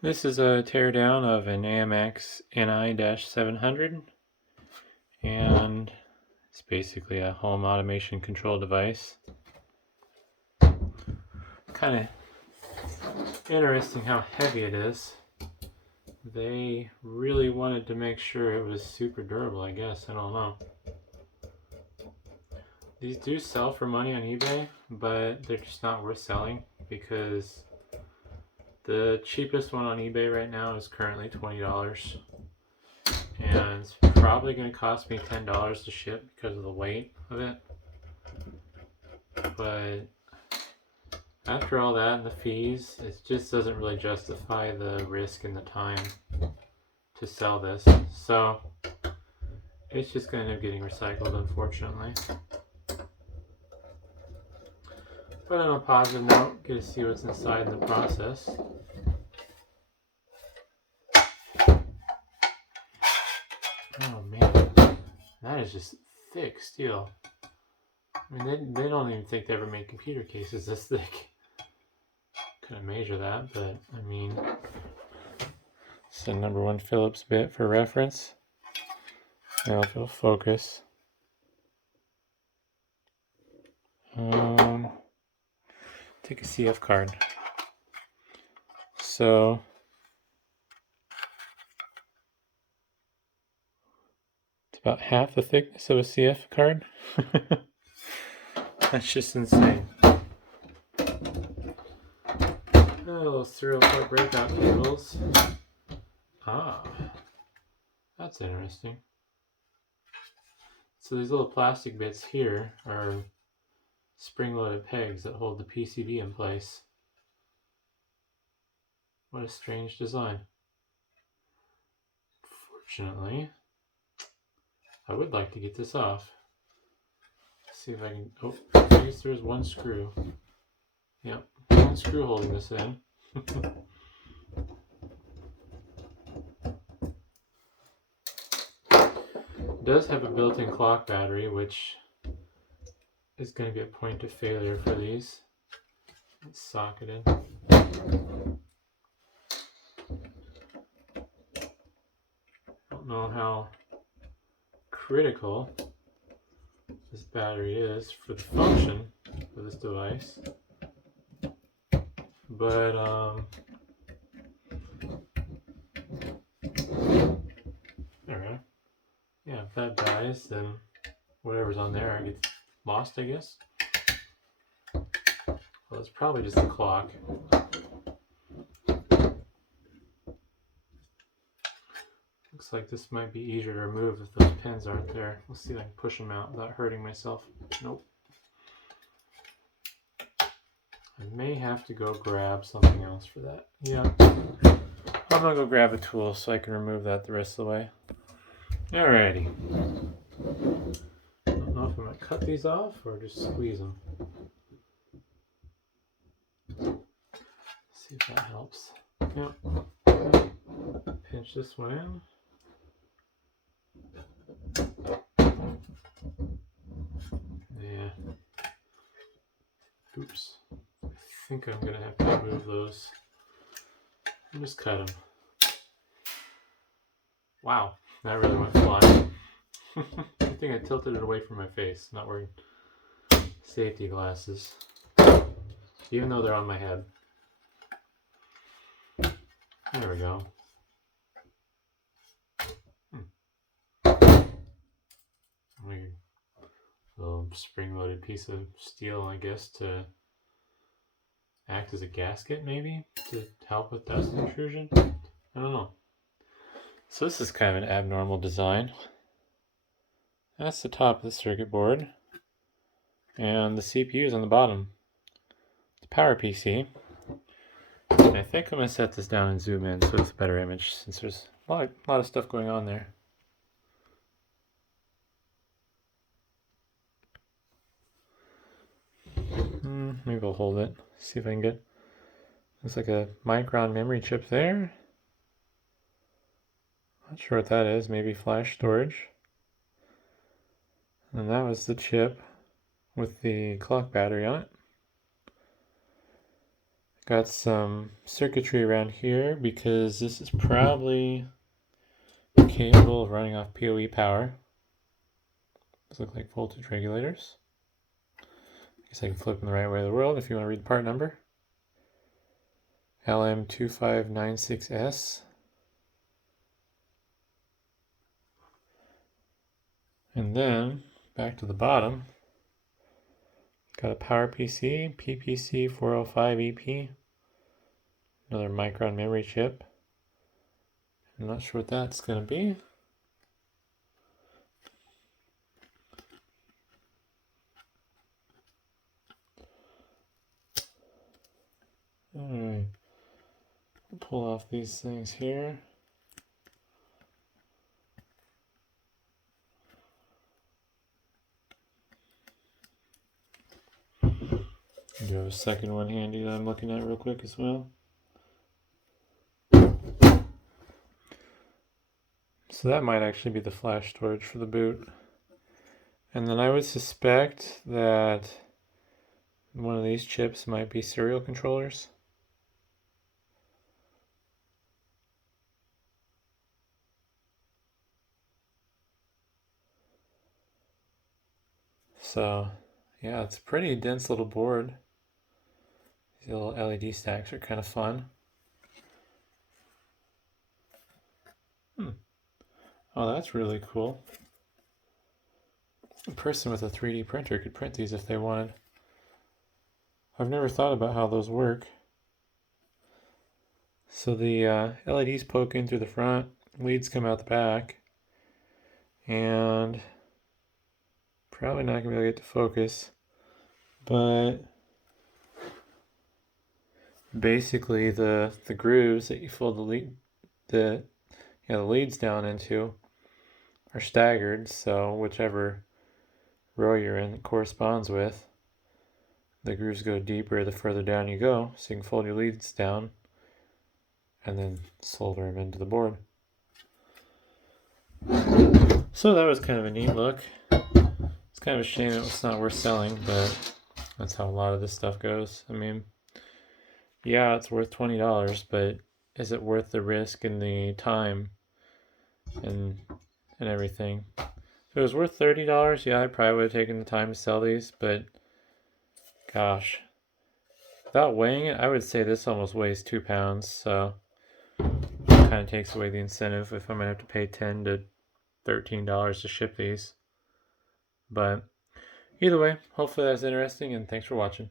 This is a teardown of an AMX NI-700, and it's basically a home automation control device. Kind of interesting how heavy it is. They really wanted to make sure it was super durable, I guess. I don't know. These do sell for money on eBay, but they're just not worth selling because the cheapest one on eBay right now is currently $20. And it's probably going to cost me $10 to ship because of the weight of it. But after all that and the fees, it just doesn't really justify the risk and the time to sell this. So it's just going to end up getting recycled, unfortunately. But on a positive note, get to see what's inside in the process. Oh man, that is just thick steel. I mean, they don't even think they ever made computer cases this thick. Couldn't measure that, but I mean, it's the #1 Phillips bit for reference. Now if it'll focus. Take a CF card. So it's about half the thickness of a CF card. That's just insane. Oh, little serial port breakout cables. Ah, that's interesting. So these little plastic bits here are spring-loaded pegs that hold the PCB in place. What a strange design. Fortunately, I would like to get this off. Let's see if I can. Oh, I guess there's one screw. Yep, one screw holding this in. It does have a built-in clock battery, which is going to be a point of failure for these. Let's socket in. Don't know how critical this battery is for the function of this device, but there we go. Yeah, if that dies, then whatever's on there gets lost, I guess. Well, it's probably just the clock. Looks like this might be easier to remove if those pins aren't there. Let's see if I can push them out without hurting myself. Nope. I may have to go grab something else for that. Yeah. I'm gonna go grab a tool so I can remove that the rest of the way. Alrighty. I don't know if I'm gonna cut these off or just squeeze them. See if that helps. Yep. Pinch this one in. Yeah. Oops. I think I'm gonna have to remove those. And just cut them. Wow, that really went flying. I think I tilted it away from my face, not wearing safety glasses. Even though they're on my head. There we go. Weird. Little spring-loaded piece of steel, I guess, to act as a gasket, maybe, to help with dust intrusion. I don't know. So this is kind of an abnormal design. That's the top of the circuit board, and the CPU is on the bottom. It's a Power PC. And I think I'm going to set this down and zoom in so it's a better image, since there's a lot of stuff going on there. Maybe I'll hold it, see if I can get. Looks like a Micron memory chip there. Not sure what that is, maybe flash storage. And that was the chip with the clock battery on it. Got some circuitry around here because this is probably capable of running off PoE power. These look like voltage regulators. I guess I can flip them the right way of the world if you want to read the part number. LM2596S. And then back to the bottom, got a PowerPC, PPC405EP, another Micron memory chip. I'm not sure what that's going to be. Alright, pull off these things here. I do have a second one handy that I'm looking at real quick as well. So that might actually be the flash storage for the boot. And then I would suspect that one of these chips might be serial controllers. So yeah, it's a pretty dense little board. These little LED stacks are kind of fun. Oh, that's really cool. A person with a 3D printer could print these if they wanted. I've never thought about how those work. So the LEDs poke in through the front, leads come out the back, and probably not gonna be able to get to focus, but basically the grooves that you fold the leads down into are staggered, so whichever row you're in it corresponds with. The grooves go deeper the further down you go, so you can fold your leads down and then solder them into the board. So that was kind of a neat look. It's kind of a shame it's not worth selling, but that's how a lot of this stuff goes. I mean, yeah, it's worth $20, but is it worth the risk and the time and everything? If it was worth $30, yeah, I probably would have taken the time to sell these, but gosh, without weighing it, I would say this almost weighs 2 pounds, so it kind of takes away the incentive if I'm going to have to pay $10 to $13 to ship these. But either way, hopefully that's interesting, and thanks for watching.